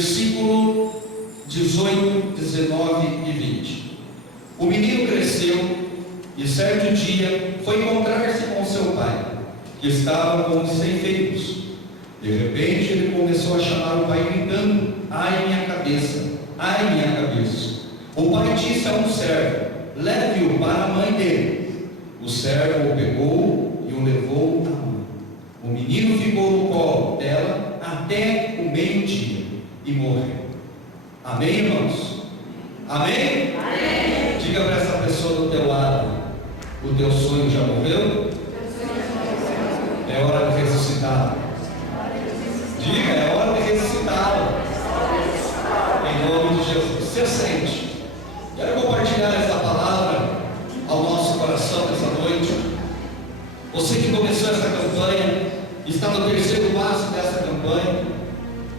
versículo 18, 19 e 20. O menino cresceu e certo dia foi encontrar-se com seu pai, que estava com os ceifeiros. De repente ele começou a chamar o pai gritando: ai minha cabeça, ai minha cabeça. O pai disse a um servo: leve-o para a mãe dele. O servo o pegou e o levou à mãe. O menino ficou no colo dela até o meio-dia e morreu. Amém, irmãos? Amém? Amém. Diga para essa pessoa do teu lado: o teu sonho já morreu? É hora de ressuscitá-lo. Diga, é hora de ressuscitá-lo. Em nome de Jesus. Você sente? Quero compartilhar essa palavra ao nosso coração nessa noite. Você que começou essa campanha, está no terceiro passo dessa campanha.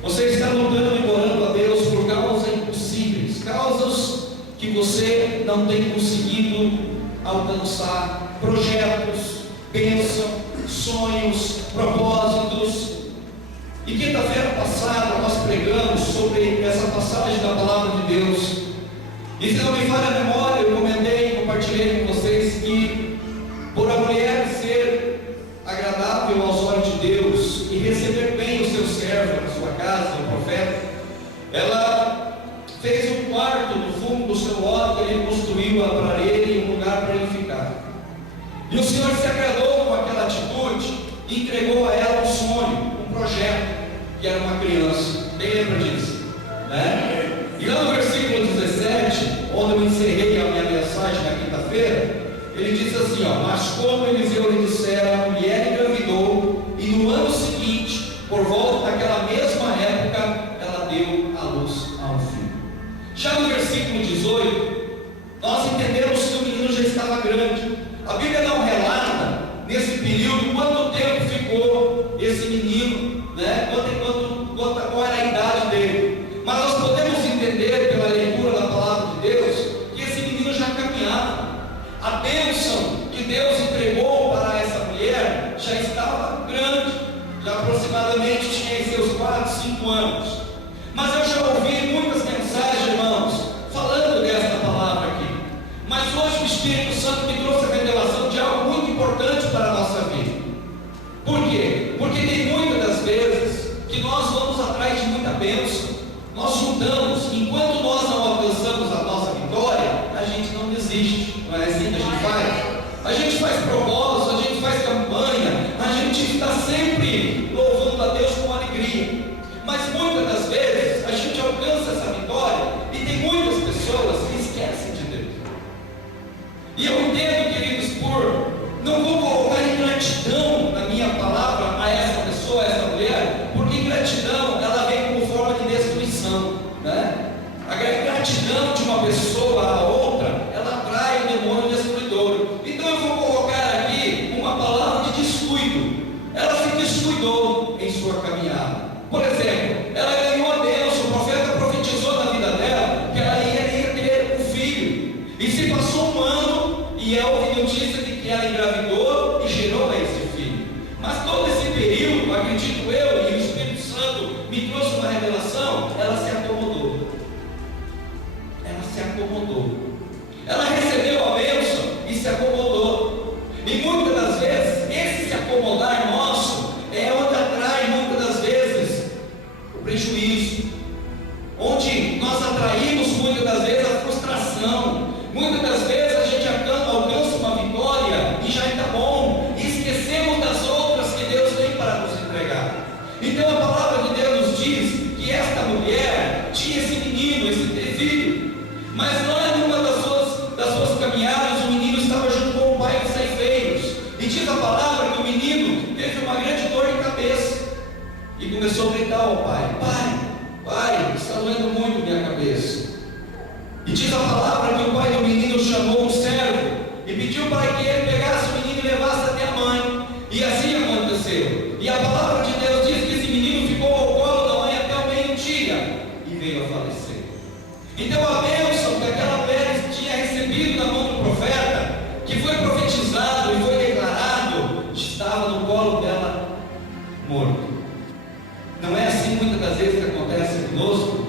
Você está lutando e orando a Deus por causas impossíveis, causas que você não tem conseguido alcançar, projetos, bênção, sonhos, propósitos. E quinta-feira passada nós pregamos sobre essa passagem da palavra de Deus. E se não me falha a memória, eu comentei, compartilhei com vocês que por a mulher ser agradável aos olhos de Deus e receber bem o seu servo na sua casa, o profeta, ela fez um quarto no fundo do seu hóspede, ele construiu para ele um lugar para ele ficar. E o Senhor se agradou com aquela atitude e entregou a ela um sonho, um projeto, que era uma criança. Quem lembra disso? Né? E lá no versículo 17, onde eu encerrei a minha mensagem na quinta-feira, ele diz assim: mas como Eliseu lhe dissera, a mulher engravidou, e no ano seguinte, por volta daquela mesma época, ela deu à luz a um filho. Já no versículo 18, nós entendemos que o menino já estava grande. A Bíblia não relata nesse período quanto tempo ficou esse menino, né? Qual era a idade dele. Mas nós podemos entender pela leitura da palavra de Deus que esse menino já caminhava. A bênção que Deus entregou para essa mulher já estava grande, já aproximadamente tinha em seus 4, 5 anos. Mas eu já ouvi muitas mensagens, irmãos, falando dessa palavra aqui. Mas hoje o Espírito Santo me trouxe a revelação de algo muito importante para a nossa vida. Por quê? Porque tem muitas das vezes que nós vamos atrás de muita bênção, nós juntamos, enquanto nós não alcançamos a nossa vitória, a gente não desiste. Não é assim que a gente faz? A gente faz propósito, a gente faz campanha, a gente está sempre louvando a Deus com alegria. Mas muitas das vezes a gente alcança essa vitória e tem muitas pessoas que esquecem de Deus. E eu entendo, queridos, não vou colocar ingratidão na minha palavra a essa pessoa, a essa mulher, porque ingratidão ela vem como forma de destruição, né? A gratidão de uma pessoa a outra, ela atrai o demônio destruidor. Então eu vou colocar aqui uma palavra de descuido. Ela se descuidou em sua caminhada. Por exemplo, ela ganhou a bênção, o profeta profetizou na vida dela que ela ia ter um filho. E se passou um ano e houve notícia de que ela engravidou e gerou a esse filho. Mas todo esse período, acredito eu, e o Espírito Santo me trouxe uma revelação, ela se acomodou. Ela se acomodou. Ela recebeu a bênção e se acomodou. E muitas das vezes, esse se acomodar nosso é onde atrai muitas das vezes o prejuízo. Onde nós atraímos muitas das vezes a frustração. Muitas das vezes a gente alcança uma vitória e já está bom. E esquecemos das outras que Deus tem para nos entregar. Então a palavra de Deus nos diz que esta mulher tinha esse menino, esse filho. Mas lá em uma das suas caminhadas, o menino estava junto com o pai dos ceifeiros. E diz a palavra que o menino teve uma grande dor de cabeça. E começou a gritar ao pai: Pai, está doendo muito minha cabeça. E diz a palavra que o pai do menino chamou um servo e pediu para que ele pegasse o menino e levasse até a mãe. E assim aconteceu. E a palavra de Deus diz que esse menino ficou ao colo da mãe até o meio-dia e veio a falecer. Então a bênção que aquela mulher tinha recebido na mão do profeta, que foi profetizado e foi declarado, estava no colo dela morto. Não é assim muitas das vezes que acontece conosco?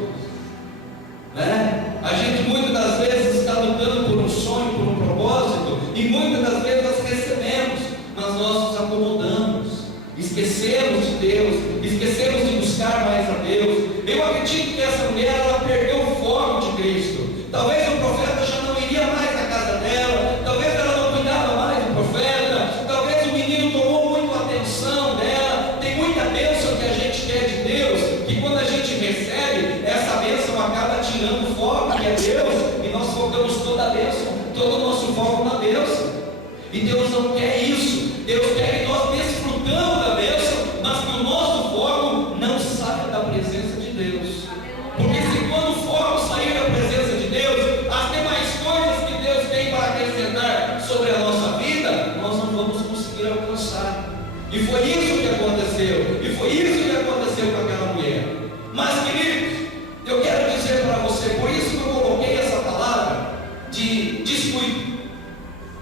esquecemos de Deus, esquecemos de buscar mais a Deus. Eu acredito que essa mulher, ela perdeu o foco de Cristo. Talvez o profeta já não iria mais à casa dela, talvez ela não cuidava mais do profeta, talvez o menino tomou muito a atenção dela. Tem muita bênção que a gente quer de Deus, que quando a gente recebe, essa bênção acaba tirando o foco que é Deus, e nós focamos toda a bênção, todo o nosso foco na bênção. E Deus não quer isso. Deus quer que nós desfrutamos da bênção, mas que o nosso foco não saia da presença de Deus. Porque se quando o foco sair da presença de Deus, as demais coisas que Deus tem para acrescentar sobre a nossa vida, nós não vamos conseguir alcançar. E foi isso que aconteceu. E foi isso que aconteceu com aquela mulher. Mas, queridos, eu quero dizer para você, por isso que eu coloquei essa palavra de descuido.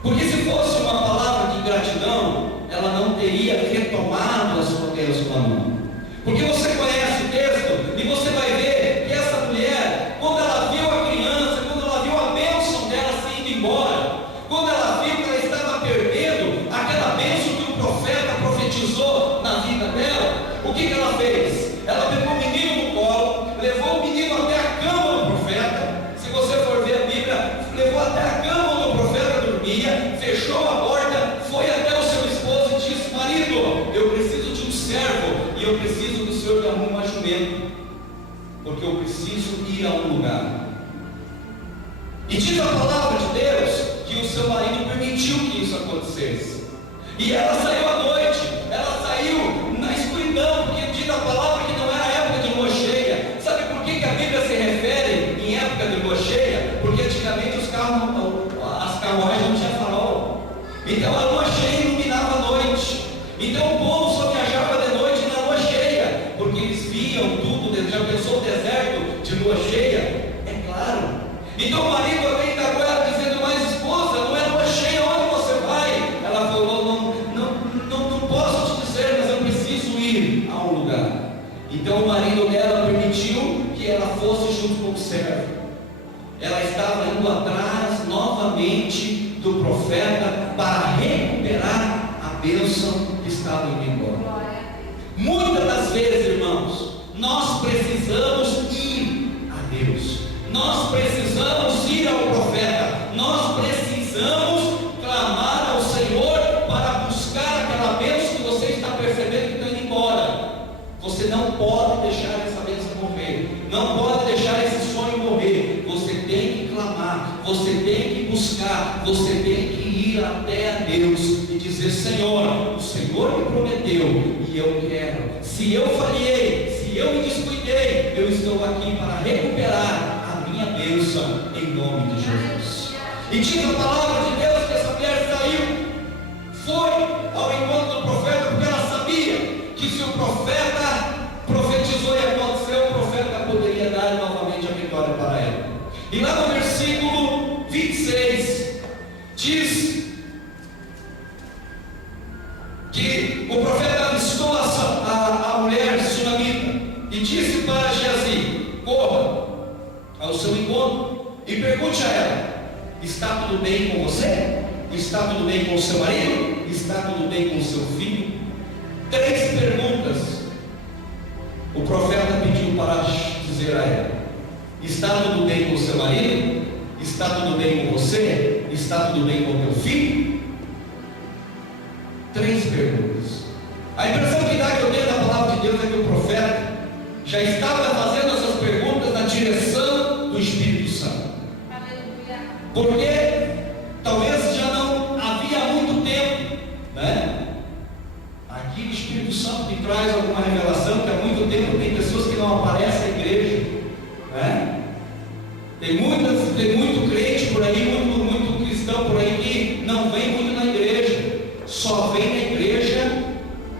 Porque se fosse uma palavra de gratidão, ela não teria retomado a sua bênção na mão. Porque você conhece o texto e você vai ver que essa mulher, quando ela viu a criança, quando ela viu a bênção dela se indo embora, quando ela viu que ela estava perdendo aquela bênção que o profeta profetizou na vida dela, o que ela fez? Ela pegou o menino no colo, levou o menino até a cama do profeta. Se você for ver a Bíblia, levou até a cama onde o profeta dormia, fechou a porta, foi até o seu esposo e disse: marido, eu preciso de um servo e eu preciso que o senhor me arrume uma jumenta, porque eu preciso ir a um lugar. E diz a palavra de Deus que o seu marido permitiu que isso acontecesse. E ela saiu à noite, ela saiu na escuridão, porque diz a palavra que não era época de lua cheia. Sabe por que a Bíblia se refere em época de lua cheia? Porque antigamente as carruagens não tinham farol. Então a lua cheia iluminava a noite. Então o povo só viajava de noite na lua cheia, porque eles viam tudo. Já pensou o deserto de lua cheia? É claro. Então o marido vem da guerra dizendo: mas esposa, não é lua cheia, onde você vai? Ela falou: não posso te dizer, mas eu preciso ir a um lugar. Então o marido dela permitiu que ela fosse junto com o servo. Ela estava indo atrás novamente do profeta para recuperar a bênção que estava indo embora. Muitas das vezes, irmãos, nós precisamos ir a Deus, nós precisamos ir ao profeta, nós precisamos clamar ao Senhor para buscar aquela bênção que você está percebendo que está indo embora. Você não pode deixar essa bênção morrer, não pode deixar esse sonho morrer. Você tem que clamar, você tem que buscar, você tem que ir até a Deus e dizer: Senhor, o Senhor me prometeu e eu quero. Se eu falhei, se eu me descuidei, eu estou aqui para recuperar a minha bênção em nome de Jesus. E diz a palavra de Deus que essa mulher saiu, foi ao encontro do profeta, porque ela sabia que se o profeta profetizou e aconteceu, o profeta poderia dar novamente a vitória para ela. E lá no versículo 26 diz que o profeta avistou a mulher sunamita e disse para Geazi: corra ao seu encontro e pergunte a ela: está tudo bem com você? Está tudo bem com o seu marido? Está tudo bem com o seu filho? 3 perguntas o profeta pediu para dizer a ela: está tudo bem com o seu marido? Está tudo bem com você? Está tudo bem com o teu filho? 3 perguntas. A impressão que dá, que eu tenho da palavra de Deus, é que o profeta já estava fazendo essas perguntas na direção do Espírito Santo. Porque talvez já não havia muito tempo, né? Aqui o Espírito Santo me traz alguma revelação que há muito tempo tem pessoas que não aparecem na igreja, né? Tem muito crente por aí, muito cristão por aí que não vem muito na igreja, só vem na igreja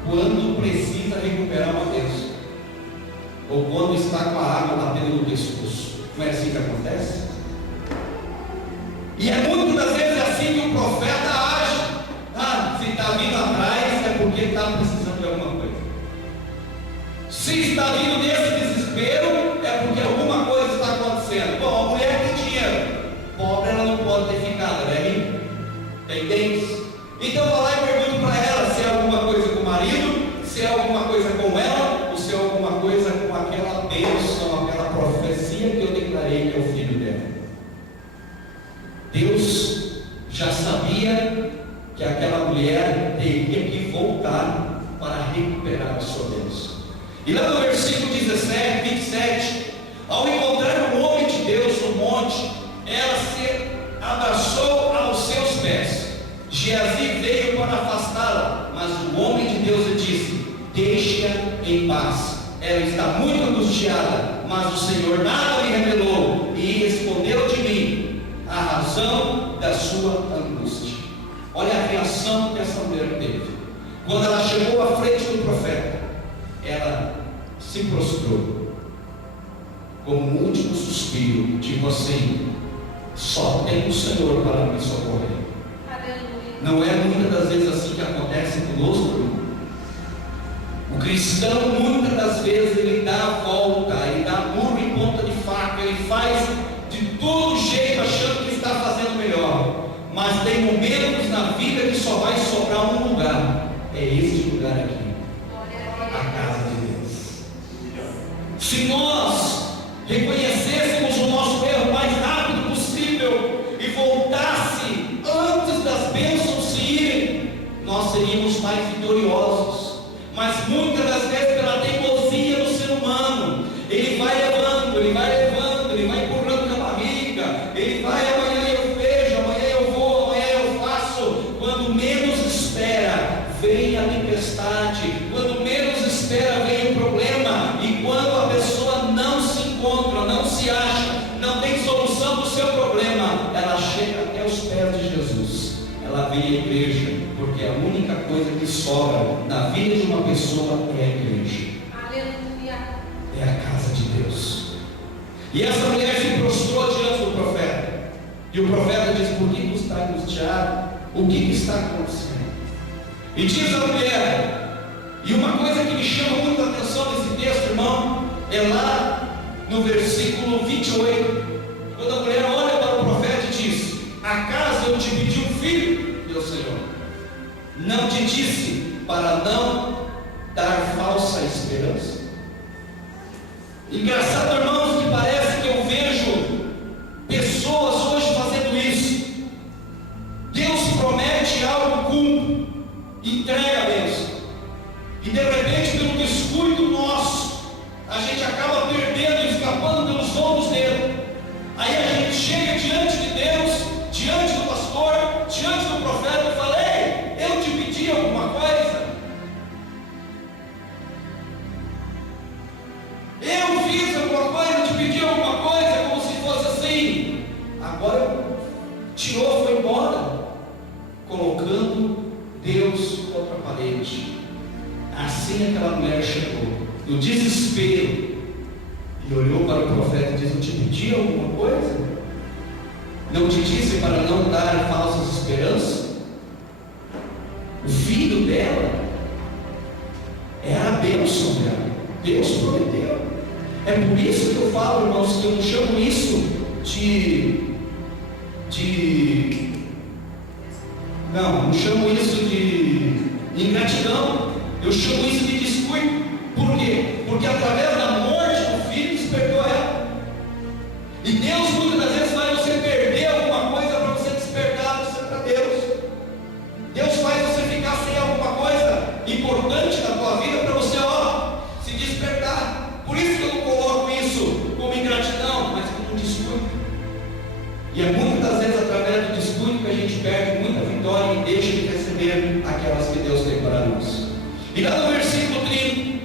quando precisa recuperar uma bênção, ou quando está com a água batendo no pescoço. Não é assim que acontece? E é muitas das vezes assim que o profeta age. Se está vindo atrás é porque está precisando de alguma coisa. Se está vindo nesse desespero é porque alguma coisa está acontecendo. Bom, a mulher tem dinheiro, pobre ela não pode ter ficado, ela é rica, tem dentes. Então vai lá e pergunta para ela se é alguma coisa com o marido, se se é alguma coisa com ela, ou se é alguma coisa com aquela bênção, aquela profecia que eu declarei que é o filho dela. Deus já sabia que aquela mulher teria que voltar para recuperar a sua bênção. E lá no versículo 27, ao encontrar o homem de Deus no monte, ela se abraçou aos seus pés. Geazi veio para afastá-la, mas o homem de Deus lhe disse: deixa-a em paz, ela está muito angustiada, mas o Senhor nada lhe revelou e escondeu de mim a razão da sua angústia. Olha a reação que essa mulher teve. Quando ela chegou à frente do profeta, ela se prostrou como um último suspiro, tipo assim: só tem o Senhor para me socorrer. Não é muitas das vezes assim que acontece conosco? O cristão, muitas das vezes, ele dá a volta, ele dá murro em ponta de faca, ele faz de todo jeito achando que está fazendo melhor. Mas tem momentos na vida que só vai sobrar um lugar. É este lugar aqui, a casa de Deus. Se nós reconhecêssemos o nosso erro o mais rápido possível e voltasse antes das bênçãos se irem, nós seríamos mais vitoriosos. Mas muitas das vezes, pela teimosia do ser humano, ele vai levando, ele vai empurrando com a barriga, ele vai: amanhã eu vejo, amanhã eu vou, amanhã eu faço. Quando menos espera, vem a tempestade, quando menos espera, vem o problema. E quando a pessoa não se encontra, não se acha, não tem solução do seu problema, ela chega até os pés de Jesus. Ela vem à igreja, porque a única coisa que sobra na vida de uma pessoa é a igreja. Aleluia. É a casa de Deus. E essa mulher se prostrou diante do profeta. E o profeta diz: por que você está angustiado? O que está acontecendo? E diz a mulher, e uma coisa que me chama muito a atenção nesse texto, irmão, é lá no versículo 28, quando a mulher olha para o profeta e diz: acaso eu te pedi um filho, meu Senhor? Não te disse para não dar falsa esperança? Engraçado, irmãos, que parece que eu vejo pessoas hoje fazendo isso. Deus promete algo, cumpre, entrega a bênção, e de repente, pelo descuido nosso, a gente acaba perdendo e escapando pelos dons dele. Aí a gente chega diante de Deus, diante do pastor, diante do profeta e fala: ei, eu te pedi alguma coisa? Eu fiz alguma coisa, te pedi alguma coisa? Como se fosse assim. Agora tirou, foi embora, colocando Deus contra a parede. Assim aquela mulher chegou, no desespero, e olhou para o profeta e disse: eu te pedi alguma coisa? Não te disse para não dar falsas esperanças? O filho dela era a bênção dela. Deus prometeu. É por isso que eu falo, irmãos, que eu não chamo isso não chamo isso de ingratidão. Eu chamo isso de descuido. Por quê? Porque através da morte do filho despertou ela. E Deus muitas das vezes faz você perder alguma coisa para você despertar você para Deus. Deus faz você ficar sem alguma coisa importante na tua vida para você se despertar. Por isso que eu não coloco isso como ingratidão, mas como descuido. E é muitas das vezes através do descuido que a gente perde muita vitória e deixa de receber aquelas que Deus tem para nós. E lá no versículo 30,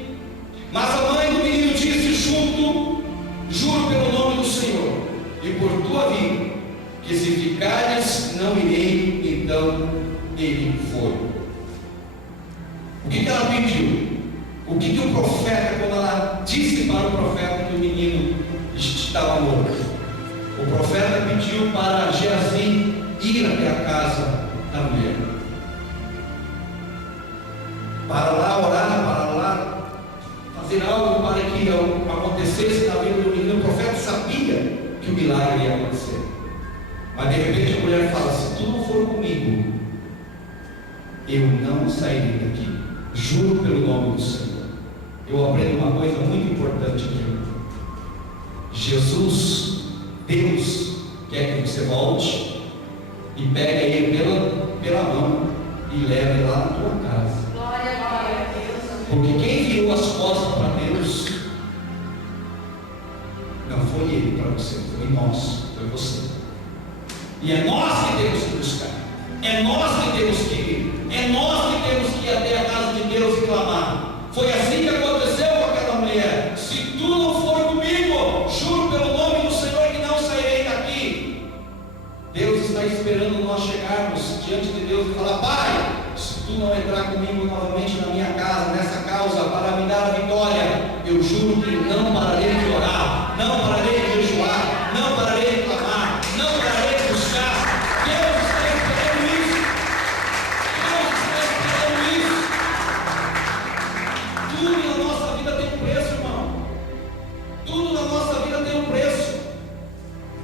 mas a mãe do menino disse: juro pelo nome do Senhor e por tua vida, que se ficares não irei. Então ele foi. O que ela pediu? O que o profeta, quando ela disse para o profeta que o menino estava morto, o profeta pediu para Geazi ir até a casa da mulher, para lá orar, para lá fazer algo para que acontecesse na vida do menino. O profeta sabia que o milagre ia acontecer, mas de repente a mulher fala: se tu não for comigo, eu não sairei daqui. Juro pelo nome do Senhor. Eu aprendo uma coisa muito importante aqui. Jesus, Deus, quer que você volte e pegue ele pela mão e leve ele lá na tua casa. Glória a Deus. Porque quem virou as costas para Deus não foi ele para você, foi nós, foi você. E é nós que temos que buscar, é nós que temos que ir, é nós que temos que ir até a casa de Deus e clamar. Foi assim que aconteceu com aquela mulher. Se tu não for comigo, juro pelo nome do Senhor que não sairei daqui. Deus está esperando nós chegarmos diante de Deus e falar: Pai, se tu não entrar comigo novamente na minha casa, nessa causa, para me dar a vitória, eu juro que não pararei de orar, não pararei de jejuar, não pararei de clamar, não pararei de buscar. Deus está esperando isso. Deus está esperando isso. Tudo na nossa vida tem um preço, irmão. Tudo na nossa vida tem um preço.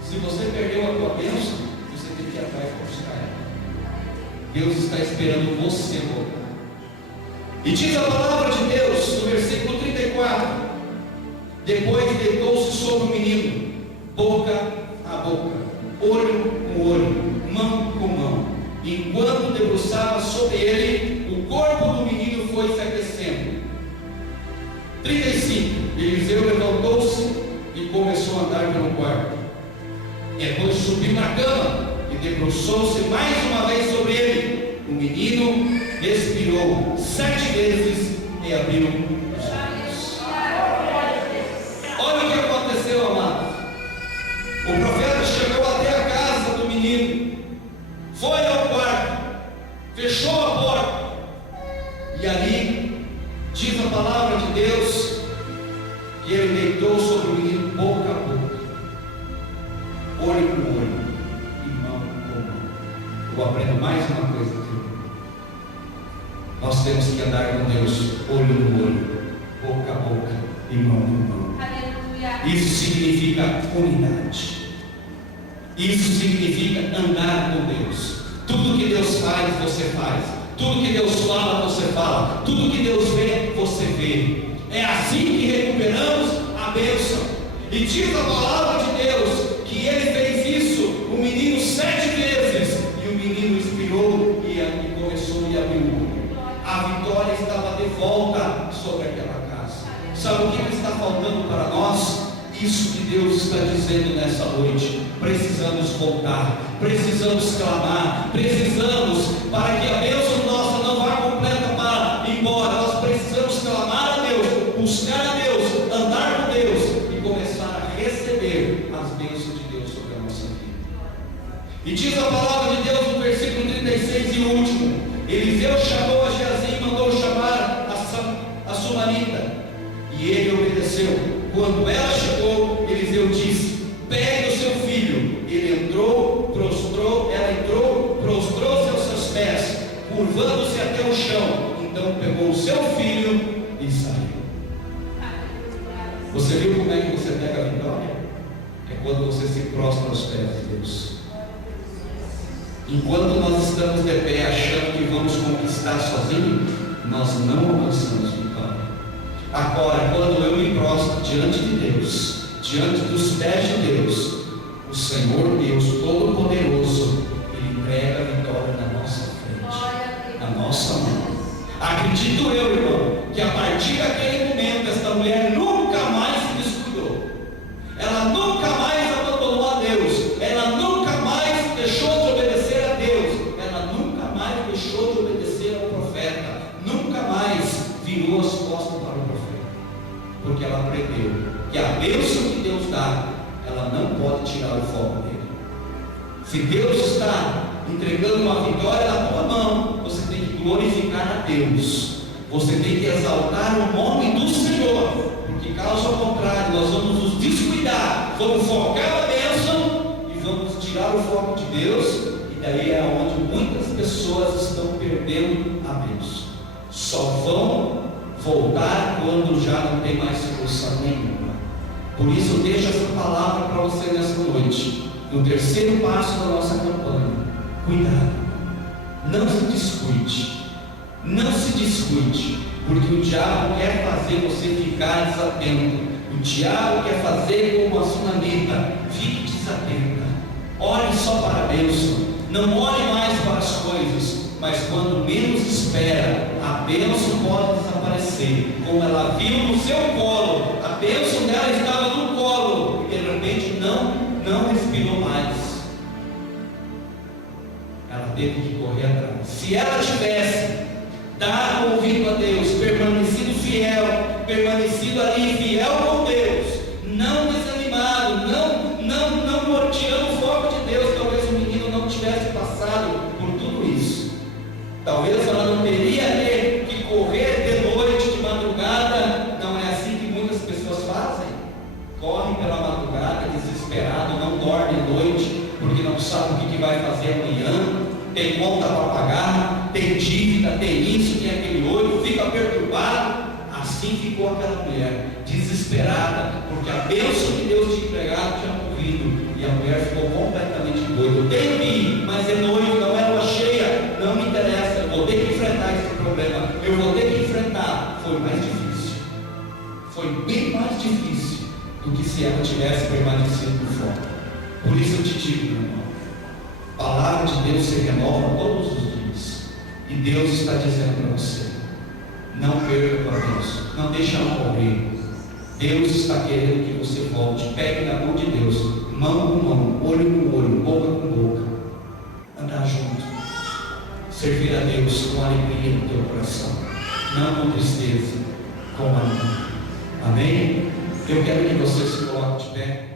Se você perdeu a tua bênção, você tem que ir atrás para buscar ela. Deus está esperando você voltar. E diz a palavra de Deus no versículo 34: depois deitou-se sobre o menino, boca a boca, olho com olho, mão com mão. Enquanto debruçava sobre ele, o corpo do menino foi se aquecendo. 35. Eliseu levantou-se e começou a andar pelo quarto. Depois subiu na cama e debruçou-se mais uma vez sobre ele. O menino respirou 7 vezes e abriu os olhos. Olha o que aconteceu, amado. O profeta chegou até a casa do menino, foi ao quarto, fechou a porta, e ali diz a palavra de Deus que ele deitou sobre o menino boca a boca, olho com olho e mão com mão. Eu aprendo mais uma coisa aqui. Nós temos que andar com Deus olho no olho, boca a boca e mão com mão. Aleluia. Isso significa unidade. Isso significa andar com Deus. Tudo que Deus faz, você faz. Tudo que Deus fala, você fala. Tudo que Deus vê, você vê. É assim que recuperamos a bênção. E diz a palavra de Deus que ele fez isso, o menino 7 vezes, e o menino expirou e começou a abrir o olho. A vitória estava de volta sobre aquela casa. Sabe o que está faltando para nós? Isso que Deus está dizendo nessa noite. Precisamos voltar, precisamos clamar, precisamos, para que a bênção nossa não vá completa para ir embora. Nós precisamos clamar a Deus, buscar a Deus, andar com Deus e começar a receber as bênçãos de Deus sobre a nossa vida. E diz a palavra de Deus no versículo 36 e último: Eliseu chamou a Geazi e mandou chamar a Sulamita, e ele obedeceu. Quando ela chegou, Eliseu disse: pegue o seu filho. Ele entrou, ela entrou, prostrou-se aos seus pés, curvando-se até o chão. Então pegou o seu filho e saiu. Você viu como é que você pega a vitória? É quando você se prostra aos pés de Deus. Enquanto nós estamos de pé achando que vamos conquistar sozinhos, nós não alcançamos vitória. Agora, quando eu me prostro diante de Deus, diante dos pés de Deus, o Senhor Deus Todo-Poderoso, Ele entrega a vitória na nossa frente, na nossa mão. Acredito eu, irmão, que a partir daquele momento, esta mulher nunca mais se descuidou. Ela nunca mais abandonou a Deus. Ela nunca mais deixou de obedecer a Deus. Ela nunca mais deixou de obedecer ao profeta. Nunca mais virou as costas para o profeta. Porque ela aprendeu que a bênção que Deus dá, ela não pode tirar o foco dele. Se Deus está entregando uma vitória na tua mão, você tem que glorificar a Deus. Você tem que exaltar o nome do Senhor. Porque caso contrário, nós vamos nos descuidar, vamos focar a bênção e vamos tirar o foco de Deus. E daí é onde muitas pessoas estão perdendo a bênção. Só vão voltar quando já não tem mais solução nenhuma. Por isso, eu deixo essa palavra para você nessa noite. No terceiro passo da nossa campanha: cuidado, não se descuide, não se descuide. porque o diabo quer fazer você ficar desatento. O diabo quer fazer como a sunamita: fique desatenta, olhe só para a bênção, não olhe mais para as coisas, mas quando menos espera, a bênção pode desaparecer. Como ela viu no seu colo, a bênção dela estava no colo, e de repente não respirou mais. Ela teve que correr atrás. Se ela tivesse dado ouvido a Deus, permanecido fiel, permanecido ali, fiel com Deus, não desanimado, não morteando o foco de Deus, talvez o menino não tivesse passado por tudo isso. Talvez ela não teria que correr de noite, de madrugada. Não é assim que muitas pessoas fazem? Correm pela madrugada, desesperado, não dorme à noite, porque não sabe o que vai fazer amanhã, tem conta para pagar, tem dívida, tem isso, tem aquele outro, fica perturbado. Assim ficou aquela mulher, desesperada, porque a bênção que Deus tinha entregado tinha morrido, e a mulher ficou completamente doida. Eu tenho que ir, mas é noite, não é lua cheia, não me interessa, eu vou ter que enfrentar esse problema, eu vou ter que enfrentar. Foi mais difícil, foi bem mais difícil do que se ela tivesse permanecido no foco. Por isso eu te digo, meu irmão, a palavra de Deus se renova todos os dias, e Deus está dizendo para você: não perca para Deus, não deixe ela correr. Deus está querendo que você volte, pegue na mão de Deus, mão com mão, olho com olho, boca com boca, andar junto, servir a Deus com alegria no teu coração, não com tristeza, com alegria. Amém? Eu quero que você se coloque de pé.